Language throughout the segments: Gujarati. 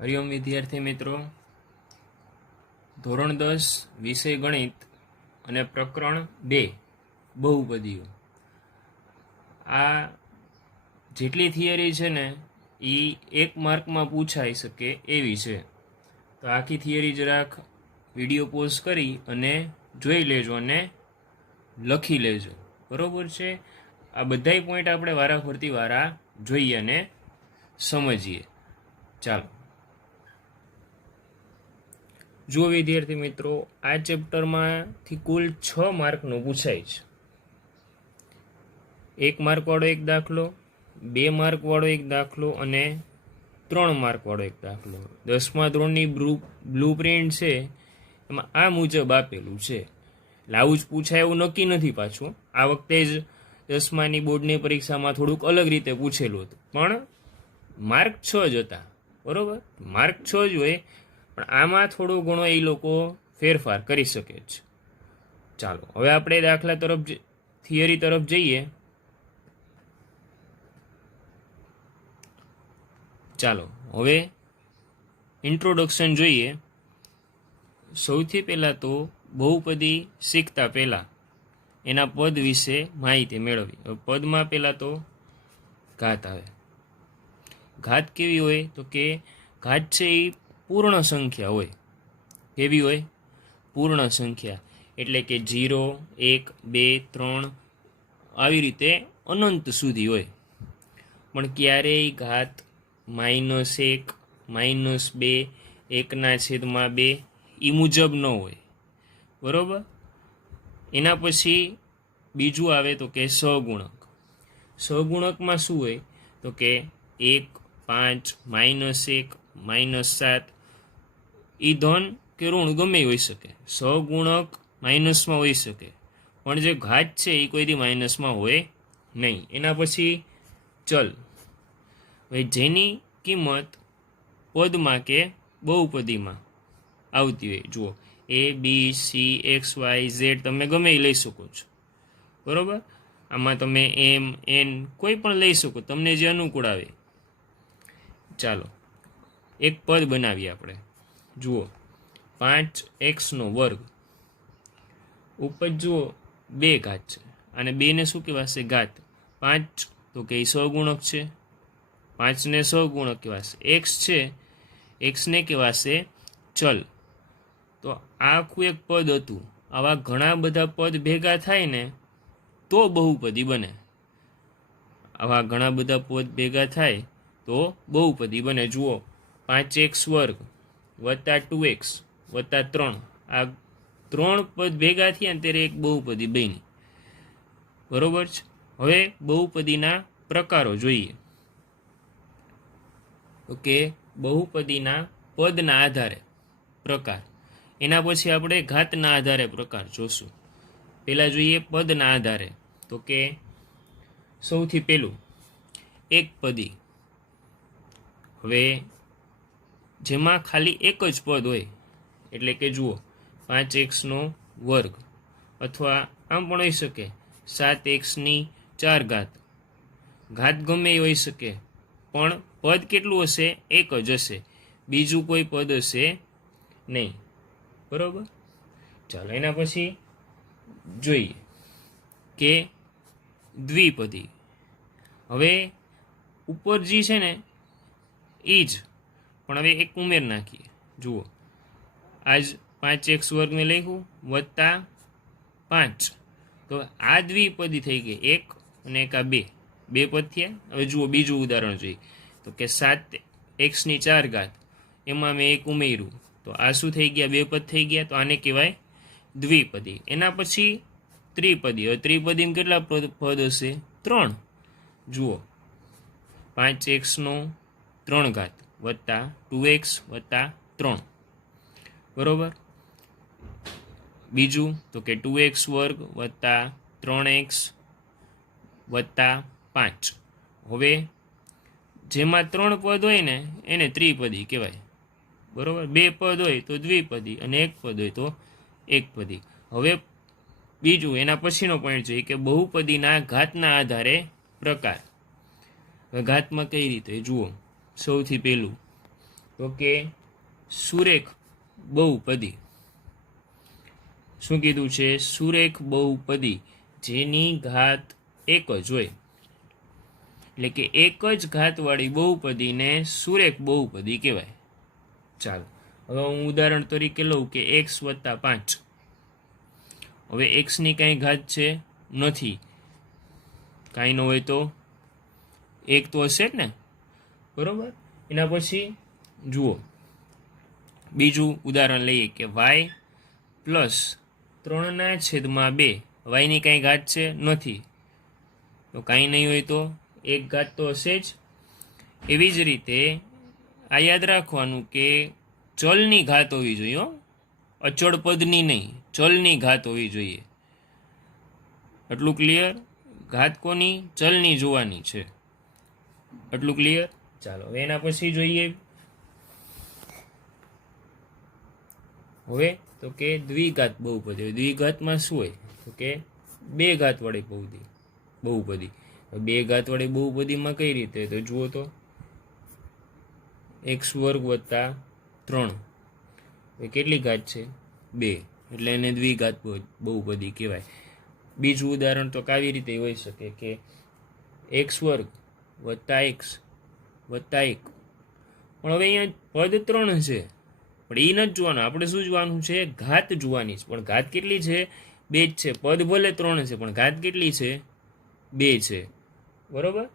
હરિઓમ વિદ્યાર્થી મિત્રો, ધોરણ 10 વિષય ગણિત અને પ્રકરણ 2 બહુપદીઓ. આ જેટલી થિયરી છે ને એ 1 માર્કમાં પૂછાઈ શકે એવી છે. તો આખી થિયરી જરાક વિડીયો પોઝ કરી અને જોઈ લેજો અને લખી લેજો, બરોબર છે. આ બધાય પોઈન્ટ આપણે વારાફરતી વારા જોઈએ અને સમજીએ. ચાલો જો વિદ્યાર્થી મિત્રો, આ ચેપ્ટરમાંથી કુલ 6 માર્કનું પૂછાય છે. 1 માર્ક વાળો એક દાખલો, 2 માર્ક વાળો એક દાખલો અને 3 માર્ક વાળો એક દાખલો. 10મા ધોરણની બ્લુ પ્રિન્ટ છે એમાં આ મુજબ આપેલું છે. એટલે આવું જ પૂછાય એવું નક્કી નથી. પાછું આ વખતે જ 10માની બોર્ડની પરીક્ષામાં થોડુંક અલગ રીતે પૂછેલું હતું, પણ માર્ક 6 જ હતા, બરોબર. માર્ક 6 જ હોય, પણ આમાં થોડો ઘણો એ લોકો ફેરફાર કરી શકે છે. ચાલો હવે આપણે દાખલા તરફ થિયરી તરફ જઈએ. ચાલો હવે ઇન્ટ્રોડક્શન જોઈએ. સૌથી પહેલાં તો બહુપદી શીખતા પહેલાં એના પદ વિશે માહિતી મેળવી. હવે પદમાં પહેલાં તો ઘાત આવે. ઘાત કેવી હોય તો કે ઘાત છે એ પૂર્ણ સંખ્યા હોય. કેવી હોય? પૂર્ણ સંખ્યા. એટલે કે 0, 1, 2, 3 આવી રીતે અનંત સુધી હોય. પણ ક્યારેય ઘાત -1, -2, 1/2 એ મુજબ ન હોય, બરોબર. એના પછી બીજું આવે તો કે સહગુણક. સહગુણકમાં શું હોય તો કે 1, 5, -1, -7 એ ધન કે ઋણ ગમે હોઈ શકે. સહગુણક માઇનસમાં હોઈ શકે, પણ જે ઘાત છે એ કોઈ દી માઇનસમાં હોય નહીં. એના પછી ચલ, ભાઈ જેની કિંમત પદમાં કે બહુપદીમાં આવતી હોય. જુઓ, A, B, C, X, Y, Z તમે ગમે એ લઈ શકો છો, બરોબર. આમાં તમે M, N કોઈ પણ લઈ શકો, તમને જે અનુકૂળ આવે. ચાલો એક પદ બનાવીએ આપણે. જુઓ, 5x². ઉપર જુઓ 2 ઘાત છે, અને 2 ને શું કહેવાશે? ઘાત. 5 તો કે સહગુણક છે, 5 ને સહગુણક કહેવાશે. x છે, x ને કહેવાશે ચલ. તો આ આખું એક પદ હતું. આવા ઘણા બધા પદ ભેગા થાય ને તો બહુપદી બને. આવા ઘણા બધા પદ ભેગા થાય તો બહુપદી બને. જુઓ, 5x² + 2x + 3 આ 3 પદ ભેગા થયા ને ત્યારે એક બહુપદી બની, બરોબર છે. હવે બહુપદીના પ્રકારો જોઈએ. ઓકે, બહુપદીના પદના આધારે પ્રકાર. એના પછી આપણે ઘાતના આધારે પ્રકાર જોશું. પહેલાં જોઈએ પદના આધારે. તો કે સૌથી પહેલું એકપદી. હવે જેમાં ખાલી એક જ પદ હોય, એટલે કે જુઓ 5x² અથવા આમ પણ હોઈ શકે 7x4. ઘાત ગમે એ હોઈ શકે, પણ પદ કેટલું હશે? એક જ હશે, બીજું કોઈ પદ હશે નહીં, બરોબર. ચાલો એના પછી જોઈએ કે દ્વિપદી. હવે ઉપર જે છે ને એ જ, પણ હવે એક ઉમેર નાખીએ. જુઓ, આજ 5x² ને લખ્યું +5, તો આ દ્વિપદી થઈ ગઈ. 1 અને 1 આ 2 પદ થયા. હવે જુઓ બીજું ઉદાહરણ જોઈએ તો કે 7x4. એમાં મેં 1 ઉમેર્યું, તો આ શું થઈ ગયા? 2 પદ થઈ ગયા. તો આને કહેવાય દ્વિપદી. એના પછી ત્રિપદી. હવે ત્રિપદીમાં કેટલા પદ હશે? 3. જુઓ, 5x3 + 2x + 3, બરોબર. બીજું તો કે 2x² + 3x + 5. હવે જેમાં 3 પદ હોય ને એને ત્રિપદી કહેવાય, બરોબર. 2 પદ હોય તો દ્વિપદી અને 1 પદ હોય તો એકપદી. હવે બીજું એના પછીનો પોઈન્ટ જોઈએ કે બહુપદીના ઘાતના આધારે પ્રકાર. ઘાતમાં કઈ રીતે? જુઓ, સૌથી પહેલું તો કે સુરેખ બહુપદી. શું કીધું છે? સુરેખ બહુપદી જેની ઘાત એક જ હોય, એટલે કે એક જ ઘાતવાળી બહુપદીને સુરેખ બહુપદી કહેવાય. ચાલો હવે હું ઉદાહરણ તરીકે લઉં કે x વત્તા 5. હવે એક્સની કાંઈ ઘાત છે નથી, કાંઈ ન હોય તો એક તો હશે જ ને, બરોબર. એના પછી જુઓ બીજું ઉદાહરણ લઈએ કે y પ્લસ 3/2. વાયની કાંઈ ઘાત છે નથી, તો કાંઈ નહીં હોય તો એક ઘાત તો હશે જ. એવી જ રીતે આ યાદ રાખવાનું કે ચલની ઘાત હોવી જોઈએ, હો, અચળ પદની નહીં, ચલની ઘાત હોવી જોઈએ. એટલું ક્લિયર? ઘાત કોની? ચલની જોવાની છે. એટલું ક્લિયર? ચાલો હવે એના પછી જોઈએ હવે તો કે દ્વિઘાત બહુપદી. દ્વિઘાતમાં શું હોય? તો કે બે ઘાતવાળી બહુપદી. બે ઘાતવાળી બહુપદીમાં કઈ રીતે? તો જુઓ તો x² વત્તા 3. કેટલી ઘાત છે? 2, એટલે એને દ્વિઘાત બહુપદી કહેવાય. બીજું ઉદાહરણ તો કેવી રીતે હોઈ શકે કે x² વત્તા x વત્તા 1. પણ હવે અહીંયા પદ 3 છે, પણ એ નથી જોવાનું. આપણે શું જોવાનું છે? ઘાત જોવાની છે. પણ ઘાત કેટલી છે? 2 જ છે. પદ ભલે 3 છે પણ ઘાત કેટલી છે? 2 છે, બરોબર.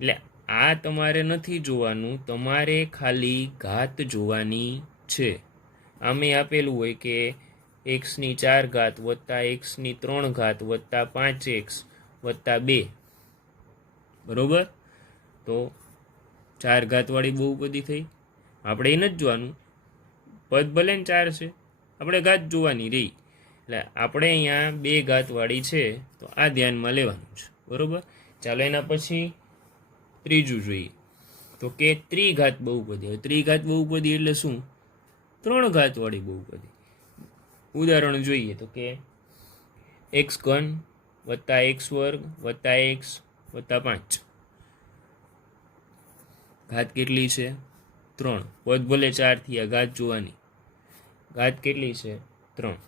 એટલે આ તમારે નથી જોવાનું, તમારે ખાલી ઘાત જોવાની છે. આમે આપેલું હોય કે x² વત્તા x³ વત્તા 5x વત્તા 2, બરોબર. તો 4 ઘાતવાળી બહુપદી થઈ. આપણે એ નથી જોવાનું, પદ ભલે ને 4 છે, આપણે ઘાત જોવાની રહી. એટલે આપણે અહીંયા 2 ઘાતવાળી છે તો આ ધ્યાનમાં લેવાનું છે, બરોબર. ચાલો એના પછી ત્રીજું જોઈએ તો કે ત્રિઘાત બહુપદી. હવે ત્રિઘાત બહુપદી એટલે શું? 3 ઘાતવાળી બહુપદી. ઉદાહરણ જોઈએ તો કે x³ વત્તા x² વત્તા x વત્તા 5. ઘાત કેટલી છે? 3. પદ ભલે 4 થયા, ઘાત જોવાની. ઘાત કેટલી છે? 3.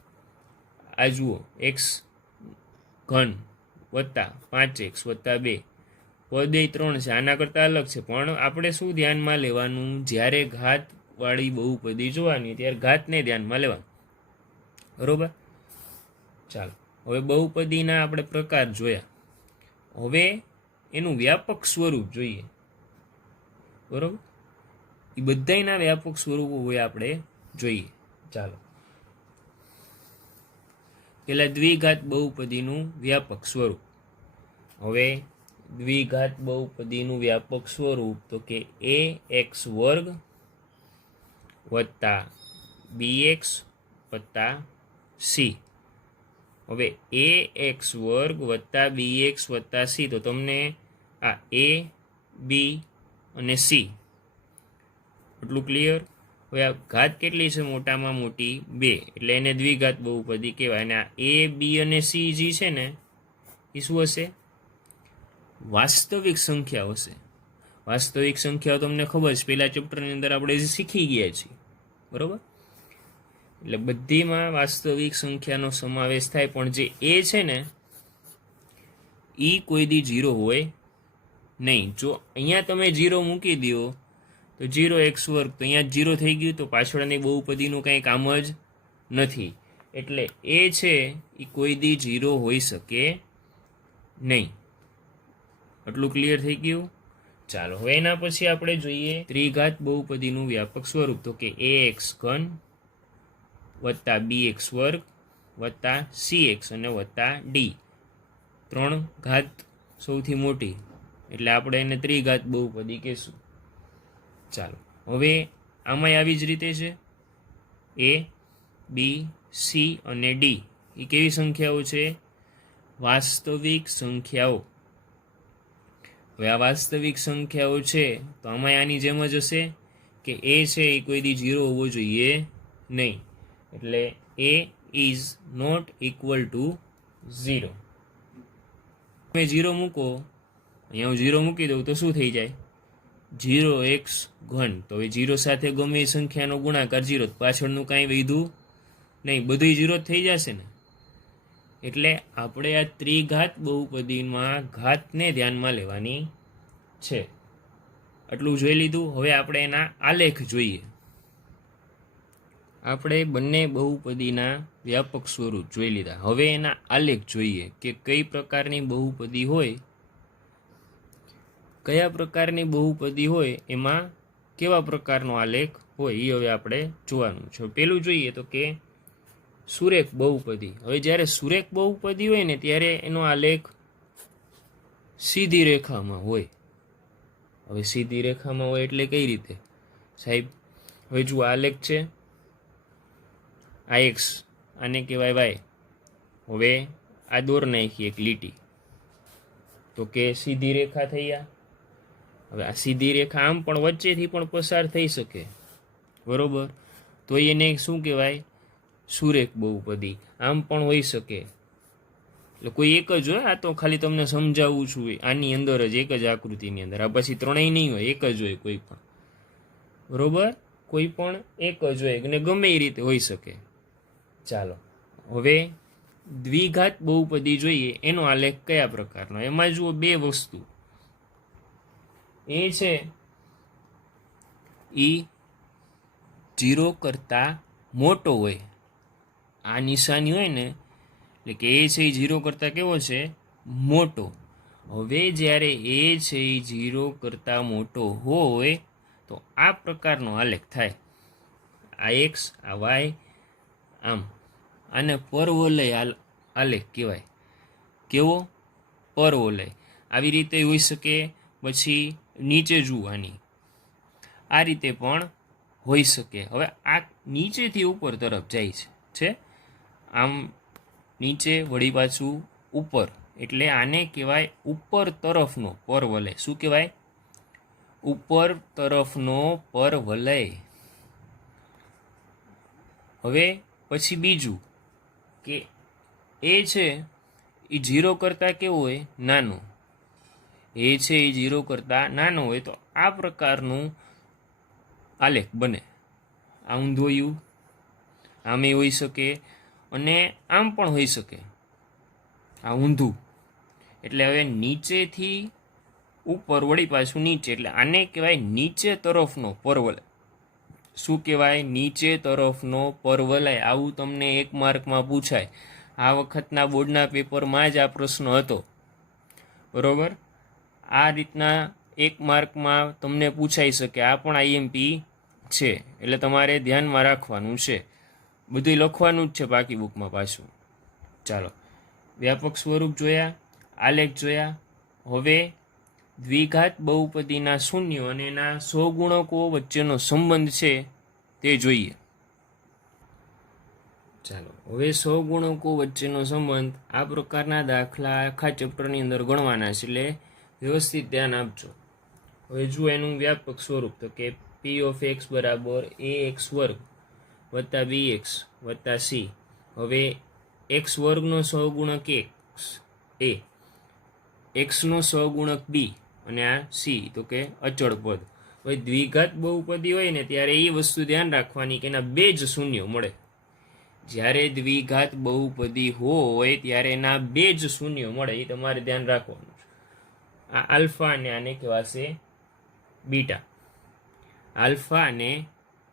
આ જુઓ x³ વત્તા 5x વત્તા 2. પદ 3 છે, આના કરતાં અલગ છે, પણ આપણે શું ધ્યાનમાં લેવાનું? જ્યારે ઘાતવાળી બહુપદી જોવાની ત્યારે ઘાતને ધ્યાનમાં લેવાનું, બરોબર. ચાલો હવે બહુપદીના આપણે પ્રકાર જોયા. હવે એનું વ્યાપક સ્વરૂપ જોઈએ, બરોબર. એ બધાના વ્યાપક સ્વરૂપો હોય આપણે જોઈએ. ચાલો પેલા દ્વિઘાત બહુપદીનું વ્યાપક સ્વરૂપ. હવે દ્વિઘાત બહુપદીનું વ્યાપક સ્વરૂપ તો કે ax² વત્તા bx વત્તા c. હવે ax² વત્તા bx વત્તા c, તો તમને આ a, b અને c એટલું ક્લિયર? હવે આ ઘાત કેટલી છે? મોટામાં મોટી 2, એટલે એને દ્વિઘાત બહુપદી કહેવાય. અને આ a, b અને c જે છે ને એ શું હશે? વાસ્તવિક સંખ્યાઓ હશે. વાસ્તવિક સંખ્યાઓ તમને ખબર છે, પહેલા ચેપ્ટરની અંદર આપણે શીખી ગયા છીએ, બરોબર. એટલે બધીમાં વાસ્તવિક સંખ્યાનો સમાવેશ થાય. પણ જે a છે ને એ કોઈ દી 0 હોય નહીં. જો અહીંયા તમે 0 મૂકી દો તો 0x², તો અહીંયા 0 થઈ ગયું, તો પાછળની બહુપદીનું કંઈ કામ જ નથી. એટલે એ છે એ કોઈ દી 0 હોઈ શકે નહીં. એટલું ક્લિયર થઈ ગયું? ચાલો હવે એના પછી આપણે જોઈએ ત્રિઘાત બહુપદીનું વ્યાપક સ્વરૂપ. તો કે ax³ વત્તા bx² વત્તા cx અને વત્તા d. 3 ઘાત સૌથી મોટી, એટલે આપણે એને ત્રિઘાત બહુપદી કહેશું. ચાલો હવે આમાં આવી જ રીતે છે a, b, c અને d. એ કેવી સંખ્યાઓ છે? વાસ્તવિક સંખ્યાઓ. હવે આ વાસ્તવિક સંખ્યાઓ છે તો આમાં આની જેમ જ હશે કે a છે એ કોઈ દી 0 હોવો જોઈએ નહીં. એટલે a is not equal to 0. તમે 0 મૂકો, અહીંયા હું 0 મૂકી દઉં તો શું થઈ જાય? 0x ઘન. તો હવે 0 સાથે ગમે એ સંખ્યાનો ગુણાકાર 0, પાછળનું કાંઈ વધ્યું નહીં, બધું 0 થઈ જશે ને. એટલે આપણે આ ત્રિઘાત બહુપદીમાં ઘાતને ધ્યાનમાં લેવાની છે. આટલું જોઈ લીધું. હવે આપણે એના આલેખ જોઈએ. આપણે બંને બહુપદીના વ્યાપક સ્વરૂપ જોઈ લીધા. હવે એના આલેખ જોઈએ કે કઈ પ્રકારની બહુપદી હોય, કયા પ્રકારની બહુપદી હોય એમાં કેવા પ્રકારનો આલેખ હોય એ હવે આપણે જોવાનું છે. પેલું જોઈએ તો કે સુરેખ બહુપદી. હવે જ્યારે સુરેખ બહુપદી હોય ને ત્યારે એનો આલેખ સીધી રેખામાં હોય. હવે સીધી રેખામાં હોય એટલે કઈ રીતે સાહેબ? હવે જુઓ, આલેખ છે, આ એક્સ, આને કહેવાય વાય. હવે આ દોર નાખી એક લીટી, તો કે સીધી રેખા થઈ આ. હવે આ સીધી રેખા આમ પણ વચ્ચેથી પણ પસાર થઈ શકે, બરોબર? તો એને શું કહેવાય? સુરેખ બહુપદી. આમ પણ હોઈ શકે. એટલે કોઈ એક જ હોય, આ તો ખાલી તમને સમજાવું છું, આની અંદર જ એક જ આકૃતિની અંદર. આ પછી ત્રણેય નહીં હોય, એક જ હોય કોઈ પણ, બરોબર? કોઈ પણ એક જ હોય અને ગમે એ રીતે હોઈ શકે. ચાલો હવે દ્વિઘાત બહુપદી જોઈએ. એનો આલેખ કયા પ્રકારનો? એમાં જુઓ, બે વસ્તુ એ છે, એ 0 કરતા મોટો હોય. આ નિશાની હોય ને, એટલે કે એ છે એ 0 કરતા કેવો છે? મોટો. હવે જ્યારે એ છે એ 0 કરતા મોટો હોય તો આ પ્રકારનો આલેખ થાય. આ એક્સ, આ વાય, આમ. આને પરવલય આલેખ કહેવાય. કેવો? પરવલય. આવી રીતે હોઈ શકે. પછી નીચે જુવાની આ રીતે પણ હોઈ શકે. હવે આ નીચેથી ઉપર તરફ જાય છે, આમ નીચે વળી પાછું ઉપર, એટલે આને કહેવાય ઉપર તરફનો પરવલય. શું કહેવાય? ઉપર તરફનો પરવલય. હવે પછી બીજું કે એ છે એ 0 કરતાં કેવો હોય? નાનો. એ છે એ 0 કરતાં નાનો હોય તો આ પ્રકારનું આલેખ બને. આ ઊંધોયું આમે હોઈ શકે અને આમ પણ હોઈ શકે, આ ઊંધું. એટલે હવે નીચેથી ઉપર વળી પાછું નીચે, એટલે આને કહેવાય નીચે તરફનો પરવલય. શું કહેવાય? નીચે તરફનો પરવલય. આવું તમને 1 માર્કમાં પૂછાય. આ વખતના બોર્ડના પેપરમાં જ આ પ્રશ્ન હતો, બરોબર? આ રીતના 1 માર્કમાં તમને પૂછાઈ શકે. આ પણ આઈએમપી છે, એટલે તમારે ધ્યાનમાં રાખવાનું છે. બધું લખવાનું જ છે બાકી બુકમાં પાછું. ચાલો, વ્યાપક સ્વરૂપ જોયા, આલેખ જોયા. હવે દ્વિઘાત બહુપદીના શૂન્યો અને એના સહગુણકો વચ્ચેનો સંબંધ છે તે જોઈએ. ચાલો, હવે સહગુણકો વચ્ચેનો સંબંધ. આ પ્રકારના દાખલા આખા ચેપ્ટરની અંદર ગણવાના છે, એટલે વ્યવસ્થિત ધ્યાન આપજો. હવે જુઓ એનું વ્યાપક સ્વરૂપ, તો કે પી ઓફ એક્સ બરાબર ax વર્ગ વત્તા bx વત્તા c. હવે એક્સ વર્ગનો સહગુણક એક્સ એ, એક્સનો સહગુણક બી, અને આ સી, તો કે અચળ પદ. હવે દ્વિઘાત બહુપદી હોય ને ત્યારે એ વસ્તુ ધ્યાન રાખવાની કે એના બે જ શૂન્યો મળે. જ્યારે દ્વિઘાત બહુપદી હોય ત્યારે એના બે જ શૂન્યો મળે, એ તમારે ધ્યાન રાખવાનું છે. આ આલ્ફા અને આને કહેવાશે બીટા. આલ્ફા અને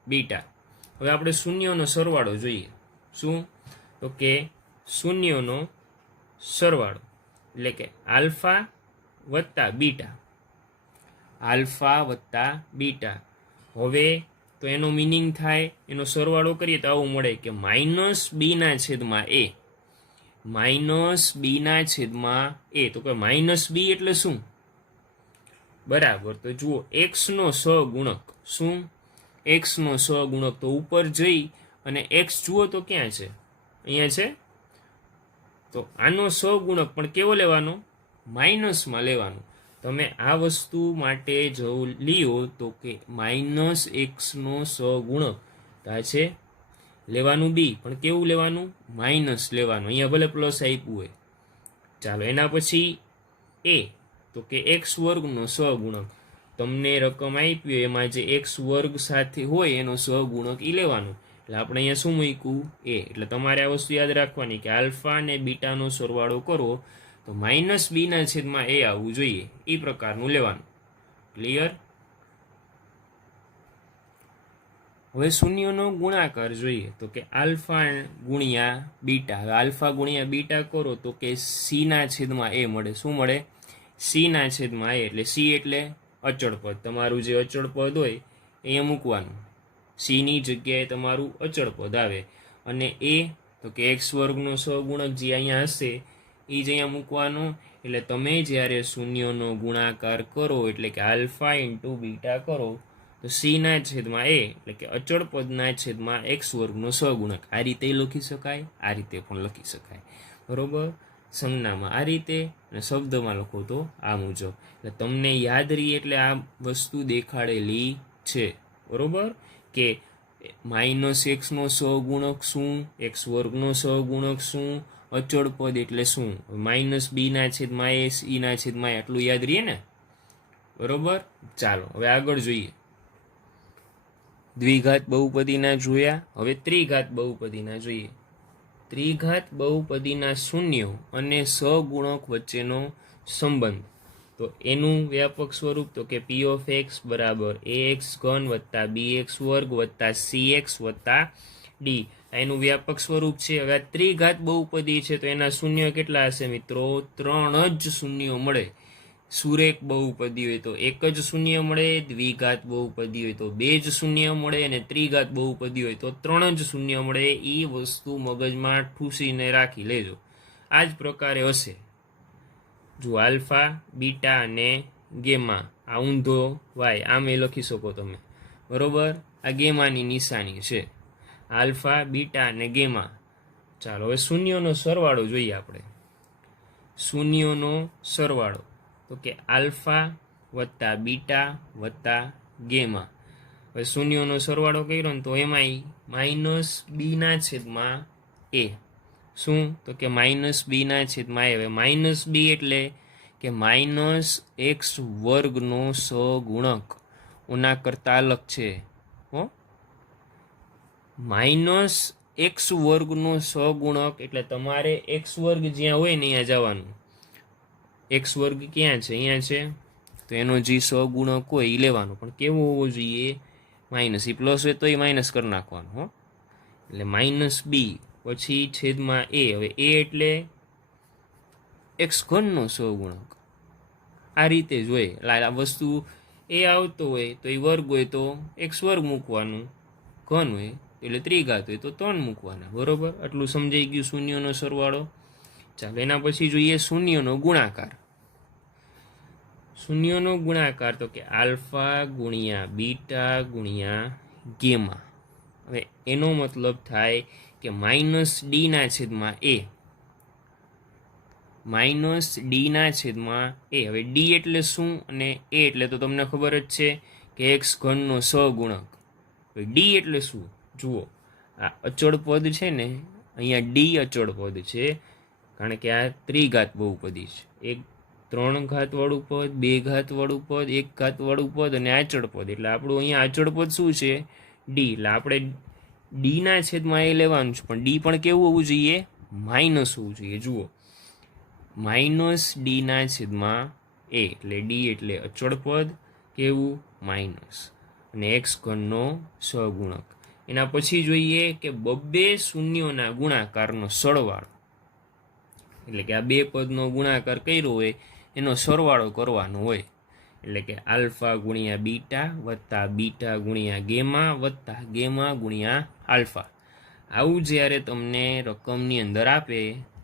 બીટા. હવે આપણે શૂન્યોનો સરવાળો જોઈએ. શું? તો કે શૂન્યોનો સરવાળો એટલે કે આલ્ફા વત્તા બીટા. આલ્ફા વત્તા બીટા. હવે તો એનો મિનિંગ થાય, એનો સરવાળો કરીએ તો આવું મળે કે માઇનસ બીના છેદમાં એ. માઇનસ બીના છેદમાં એ. તો કે માઇનસ બી એટલે શું? બરાબર. તો જુઓ, એક્સનો સહગુણક. શું? એક્સનો સહગુણક. તો ઉપર જઈ અને એક્સ જુઓ તો ક્યાં છે? અહીંયા છે. તો આનો સહગુણક પણ કેવો લેવાનો? માઇનસમાં લેવાનો. તમે આ વસ્તુ માટે જો લ્યો તો કે માઇનસ એક્સનો સહગુણક, તો આ છે લેવાનું બી, પણ કેવું લેવાનું? માઇનસ લેવાનું. અહીંયા ભલે પ્લસ આપ્યું હોય. ચાલો, એના પછી એ, તો કે એક્સ વર્ગનો સહગુણક. તમને રકમ આપી હોય એમાં જે એક્સ વર્ગ સાથે હોય એનો સહગુણક ઈ લેવાનો. એટલે આપણે અહીંયા શું મૂક્યું એ. એટલે તમારે આ વસ્તુ યાદ રાખવાની કે આલ્ફા અને બીટાનો સરવાળો કરો તો માઇનસ બીના છેદમાં એ આવવું જોઈએ, એ પ્રકારનું લેવાનું. ક્લિયર? હવે શૂન્યનો ગુણાકાર જોઈએ તો કે આલ્ફા ગુણ્યા બીટા. હવે આલ્ફા ગુણ્યા બીટા કરો તો કે સીના છેદમાં એ મળે. શું મળે? સીના છેદમાં એ. એટલે સી એટલે અચળ પદ. તમારું જે અચળ પદ હોય અહીંયા મૂકવાનું. સીની જગ્યાએ તમારું અચળ પદ આવે. અને એ તો કે એક્સ વર્ગનો સહગુણક જે અહીંયા હશે એ જ અહીંયા મૂકવાનો. એટલે તમે જ્યારે શૂન્યનો ગુણાકાર કરો એટલે કે આલ્ફા ઇન્ટુ બીટા કરો તો સીના છેદમાં એ એટલે કે અચળ પદના છેદમાં એક્સ વર્ગનો સહગુણક. આ રીતે લખી શકાય, આ રીતે પણ લખી શકાય. બરોબર? સંજ્ઞામાં આ રીતે અને શબ્દમાં લખો તો આ મુજબ. એટલે તમને યાદ રહી એટલે આ વસ્તુ દેખાડેલી છે. બરોબર? કે માઇનસ એક્સનો સહગુણક શું, એક્સ વર્ગનો સહગુણક શું, અચળ પદ એટલે શું. માઇનસ બીના છેદમાં એ, સીના છેદમાં એ, આટલું યાદ રહીએ ને. બરોબર? ચાલો હવે આગળ જોઈએ. દ્વિઘાત બહુપદીના જોયા. હવે ત્રિઘાત બહુપદીના જોઈએ. ત્રિઘાત બહુપદીના શૂન્યો અને સહગુણક વચ્ચેનો સંબંધ. તો એનું વ્યાપક સ્વરૂપ તો કે પી ઓફ એક્સ બરાબર એ એક્સ ઘન વત્તા બી એક્સ વર્ગ વત્તા સી એક્સ વત્તા ડી. એનું વ્યાપક સ્વરૂપ છે. હવે આ ત્રિઘાત બહુપદી છે તો એના શૂન્ય કેટલા હશે મિત્રો? 3 જ શૂન્યો મળે. સુરેખ બહુપદી હોય તો 1 જ શૂન્ય મળે, દ્વિઘાત બહુપદી હોય તો 2 જ શૂન્ય મળે, અને ત્રિઘાત બહુપદી હોય તો 3 જ શૂન્ય મળે. એ વસ્તુ મગજમાં ઠૂસીને રાખી લેજો. આ જ પ્રકારે હશે. જો આલ્ફા, બીટા અને ગેમા. આ ઊંધો વાય આમે લખી શકો તમે. બરોબર? આ ગેમાની નિશાની છે. આલ્ફા, બીટા અને ગેમા. ચાલો હવે શૂન્યનો સરવાળો જોઈએ આપણે. શૂન્યનો સરવાળો તો કે આલ્ફા વત્તા બીટા વત્તા ગેમા. હવે શૂન્યનો સરવાળો કર્યો ને તો એમાંય માઇનસ બીના છેદમાં એ. શું? તો કે માઇનસ બીના છેદમાં એ. હવે માઇનસ બી એટલે કે માઇનસ એક્સ વર્ગનો સહગુણક. ઓના કરતાં અલગ છે હો. માઇનસ એક્સ વર્ગનો સહગુણક એટલે તમારે એક્સ વર્ગ જ્યાં હોય ને અહીંયા જવાનું. એક્સ વર્ગ ક્યાં છે? અહીંયા છે. તો એનો જે સહગુણક હોય એ લેવાનો. પણ કેવો હોવો જોઈએ? માઇનસ. એ પ્લસ હોય તો એ માઇનસ કરી નાખવાનું હો. એટલે માઇનસ બી પછી છેદમાં એ. હવે એ એટલે એક્સ ઘનનો સહગુણક. આ રીતે જ હોય. આ વસ્તુ એ આવતો હોય તો એ વર્ગ હોય તો એક્સ વર્ગ મૂકવાનું, ઘન હોય એટલે ત્રિઘાત હોય તો 3 મૂકવાના. બરોબર? આટલું સમજાઈ ગયું શૂન્યનો સરવાળો. ચાલો એના પછી જોઈએ શૂન્યનો ગુણાકાર. શૂન્યનો ગુણાકાર તો કે આલ્ફા ગુણ્યા બીટા ગુણ્યા ગેમા. હવે એનો મતલબ થાય કે માઇનસ ડીના છેદમાં એ. માઇનસ ડીના છેદમાં એ. હવે ડી એટલે શું અને એ એટલે તો તમને ખબર જ છે કે એક્સ ઘનનો સહગુણક. હવે ડી એટલે શું? જુઓ, આ અચળ પદ છે ને, અહીંયા ડી અચળ પદ છે કારણ કે આ ત્રિઘાત બહુપદી છે. એક 3 ઘાત વાળું પદ, 2 ઘાત વાળું પદ, 1 ઘાત વાળું પદ અને અચળ પદ. એટલે આપણું અહીંયા અચળ પદ શું છે? ડી. એટલે આપણે ડીના છેદમાં એ લેવાનું છે. પણ ડી પણ કેવું હોવું જોઈએ? માઇનસ હોવું જોઈએ. જુઓ, માઇનસ ડીના છેદમાં એ. એટલે ડી એટલે અચળ પદ. કેવું? માઇનસ. અને એક્સ ઘનનો સહગુણક. એના પછી જોઈએ કે બબ્બે શૂન્યોના ગુણાકારનો સરવાળો. એટલે કે આ બે પદનો ગુણાકાર કર્યો હોય એનો સરવાળો કરવાનો હોય. એટલે કે આલ્ફા ગુણ્યા બીટા વત્તા બીટા ગુણ્યા ગેમા વત્તા ગેમા ગુણ્યા આલ્ફા. આવું જ્યારે તમને રકમની અંદર આપે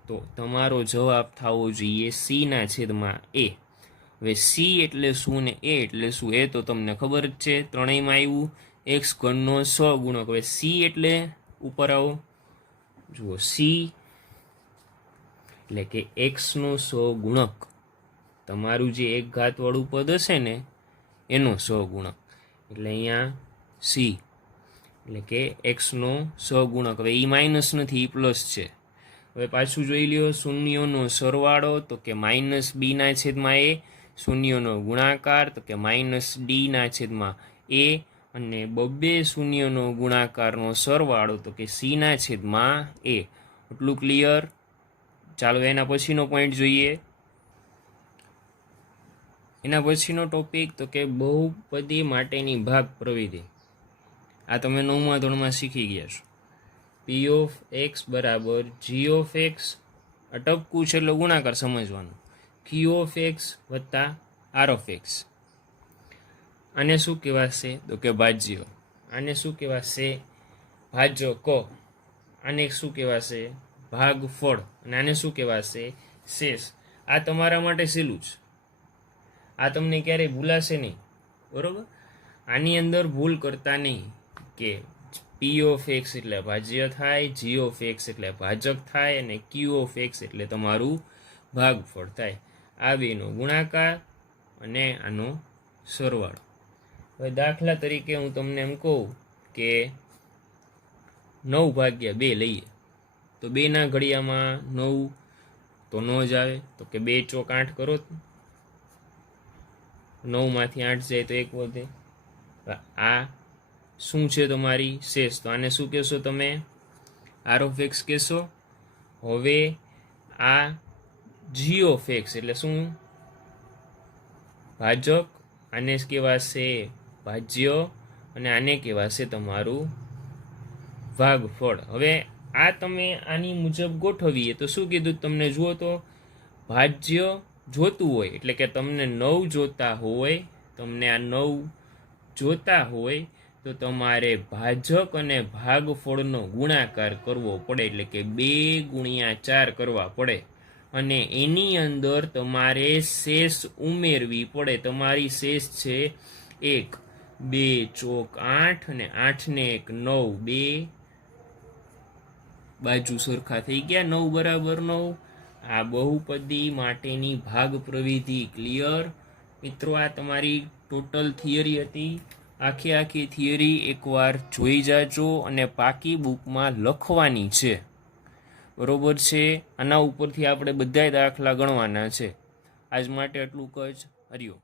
તો તમારો જવાબ થવો જોઈએ સીના છેદમાં એ. હવે સી એટલે શું ને એ એટલે શું એ તો તમને ખબર જ છે. ત્રણેયમાં આવ્યું એક્સ ઘનનો સહગુણક. હવે સી એટલે ઉપર આવો. જુઓ, સી એટલે કે એક્સનો સહગુણક. તમારું જે 1 ઘાત વાળું પદ હશે ને એનો સહગુણક. એટલે અહીંયા સી એટલે કે એક્સનો સહગુણક. હવે એ માઇનસ નથી, એ પ્લસ છે. હવે પાછું જોઈ લ્યો શૂન્યોનો સરવાળો તો કે માઇનસ બીના છેદમાં એ. શૂન્યનો ગુણાકાર તો કે -d/a અને 2 શૂન્યનો ગુણાકારનો સરવાળો તો કે c/a. એટલું ક્લિયર? ચાલો એના પછીનો પોઈન્ટ જોઈએ. એના પછીનો ટોપિક તો કે બહુપદી માટેની ભાગ પ્રવિધિ. આ તમે 9મા ધોરણમાં શીખી ગયા છો. p ઓફ x બરાબર g ઓફ x, અટકવું છે એટલે ગુણાકાર સમજવાનું, q ઓફ x વત્તા r ઓફ x. આને શું કહેવાશે? તો કે ભાજ્ય. આને શું કહેવાશે? ભાજક. આને શું કહેવાશે? ભાગફળ. અને આને શું કહેવાશે? શેષ. આ તમારા માટે સહેલું છે, આ તમને ક્યારેય ભૂલાશે નહીં, બરોબર? આની અંદર ભૂલ કરતા નહીં કે p ઓફ x એટલે ભાજ્ય થાય, g ઓફ x એટલે ભાજક થાય અને q ઓફ x એટલે તમારું ભાગફળ થાય. આ બેનો ગુણાકાર અને આનો સરવાળો. હવે દાખલા તરીકે હું તમને એમ કહું કે 9/2 લઈએ તો 2ના ઘડિયામાં 9 તો ન જ આવે, તો કે 2 ચોક 8 કરો, 9માંથી 8 જાય તો 1 વધે. આ શું છે? તમારી શેષ. તો આને શું કહેશો તમે? r ઓફ x કહેશો. હવે આ g ઓફ x એટલે શું? ભાજક. આને કહેવાશે ભાજ્ય અને આને કહેવાશે તમારું ભાગફળ. હવે આ તમે આની મુજબ ગોઠવીએ તો શું કીધું તમને? જુઓ તો ભાજ્ય જોતું હોય એટલે કે તમને 9 જોતા હોય, તમને આ 9 જોતા હોય તો તમારે ભાજક અને ભાગફળનો ગુણાકાર કરવો પડે, એટલે કે 2 × 4 કરવા પડે અને એની અંદર તમારે શેષ ઉમેરવી પડે. તમારી શેષ છે 1, 2 ચોક 8 અને 8 ને 1 9, 2 બાજુ સરખા થઈ ગયા, 9 બરાબર 9. આ બહુપદી માટેની ભાગ પ્રવિધિ. ક્લિયર મિત્રો? આ તમારી ટોટલ થિયરી હતી. આખી થિયરી એકવાર જોઈ જાજો અને પાકી બુકમાં લખવાની છે, બરોબર છે? આના ઉપરથી આપણે બધાય દાખલા ગણવાના છે. આજ માટે આટલું જ. હરિઓમ.